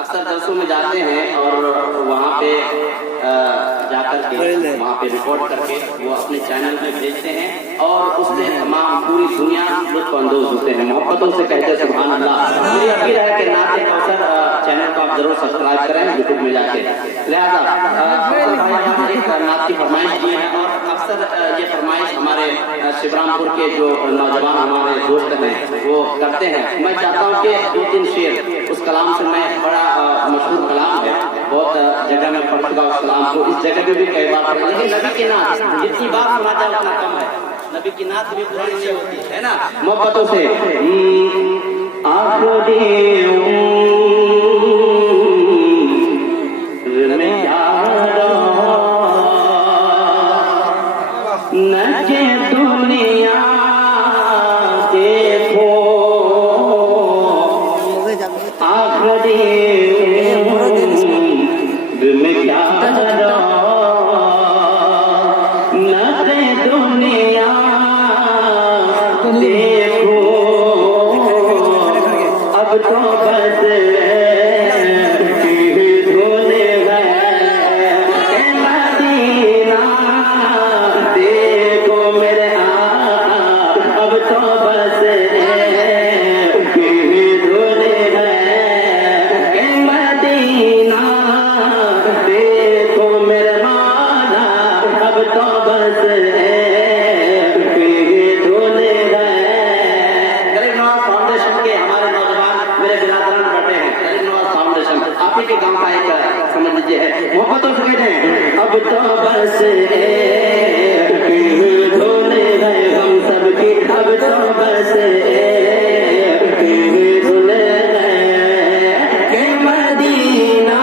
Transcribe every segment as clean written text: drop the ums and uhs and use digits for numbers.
अक्सर दरसों में जाते हैं और वहाँ पे जाकर के वहाँ पे रिकॉर्ड करके वो अपने चैनल में भेजते हैं और उससे तमाम पूरी दुनिया लुत्फ अंदोज होते हैं। मोहब्बतों से कहते हैं सुभान अल्लाह। मुझे अपील है कि नाते कौसर चैनल को आप जरूर सब्सक्राइब करें यूट्यूब में जाके। लिहाजा एक नात की फरमाइश की है और अक्सर ये फरमाइश हमारे शिवरामपुर के जो नौजवान हमारे दोस्त हैं वो करते हैं। मैं चाहता हूँ कि 2-3 शेर उस कलाम से, मैं बड़ा मशहूर कलाम है, बहुत जगह में पढ़ चुका उस कलाम को, इस जगह पे भी कई बार पढ़ा, लेकिन नबी की नात जितनी बार सुना जाए उतना कम है। नबी की नात भी पुरानी नहीं होती है ना, मोहब्बतों से दुनिया देखो आखिरी में क्या दुनिया देखो अब तो बस धोने गए मदीना देखो मेरे अब तो बस धोने गए मदीना देखो मेरे माना अब तो बस के गांव का एक समझ लीजिए है, मोहब्बतों से कहते हैं अब तो बस धोने गए हम सबकी, अब तो बस धुले गए मदीना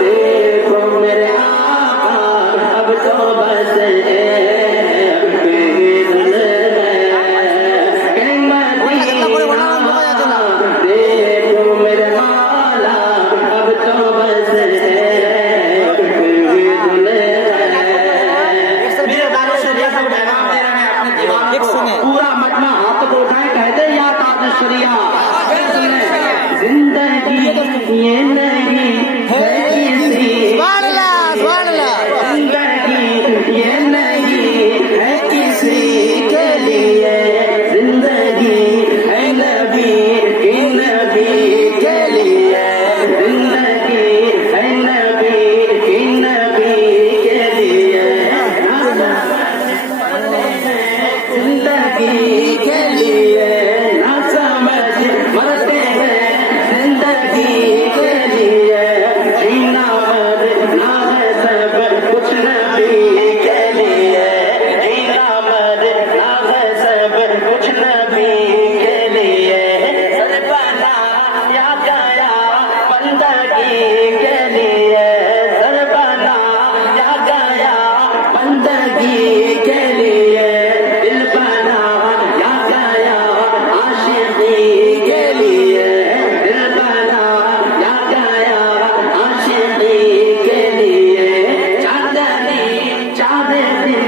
देखो मेरे आका अब तो बस पूरा मजमा हाथ को उठाए कहते या तादशरिया जिंदगी ये नहीं है किसी जिंदगी ये नहीं है किसी के लिए, जिंदगी है नबी के लिए, जिंदगी है नबी के लिए, जिंदगी के लिए ना समझ मरते हैं, जिंदगी के लिए जीना मरना है सब कुछ नबी के लिए, जीना मरना है सब कुछ नबी के लिए, सर बना या गया बंदगी के लिए, सर बना या गया बंदगी के लिए, दिल बना या गया आशिकी के लिए, दिल बना या गया आशिकी के लिए, चांदनी चांदनी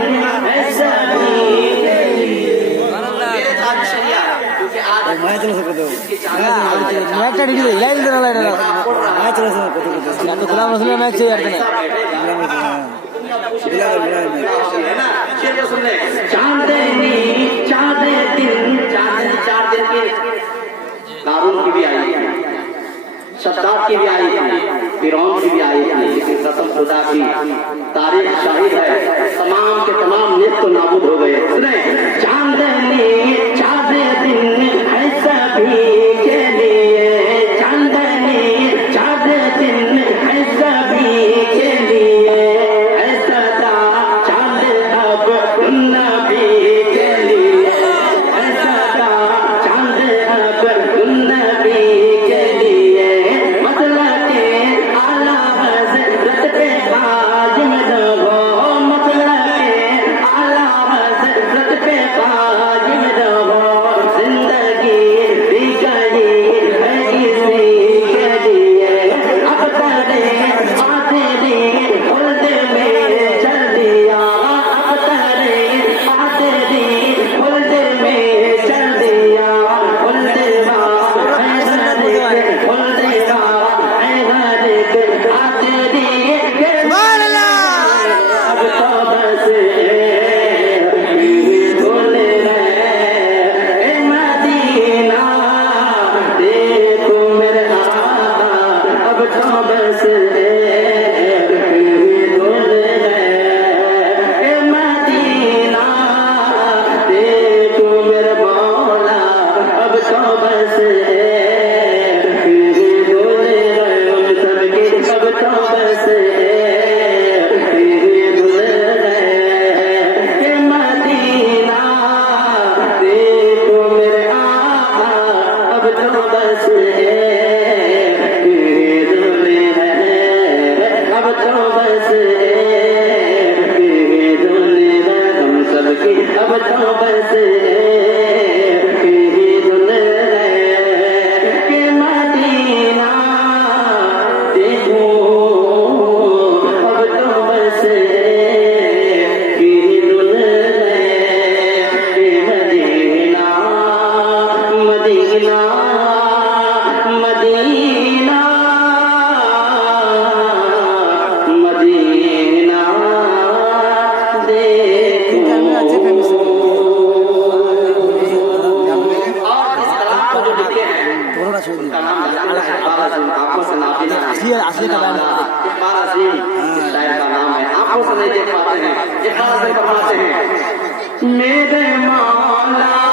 है सभी के लिए। क्योंकि आज ಮ್ಯಾಚ್ ಆಡಿದ್ರೆ ಇಲ್ಲ ಇಲ್ದಿರಲ್ಲ ಮ್ಯಾಚ್ ನಾನು ಗುಲಾಮ್ ರಸೂಲ್ ಮ್ಯಾಚ್ ಆಡ್ತಾನೆ चांदनी चांदनी 4 दिन की कारून की भी आई थी, शद्दाद की भी आई थी, फिरौन की भी आई थी, लेकिन कसम खुदा की तारीख शाहिद है तमाम के तमाम नित्य नाबूद हो गए। सुने चांदनी चांदनी है सभी के लिए, चांदनी चांदनी है सभी के लिए, ऐसा चांद अब नबी के लिए, ऐसा चांद अब नबी के लिए, मतलब के आला हज़रत पे हाजिम रहो, मतलब के आला हज़रत पे हाजिम रहो, जिंदगी दी गई असली का बैन इकबाल अजीम इस शायर का नाम है। आप लोग नहीं देख पाते हैं, इकबाल अजीम फरमाते हैं मेरे मौला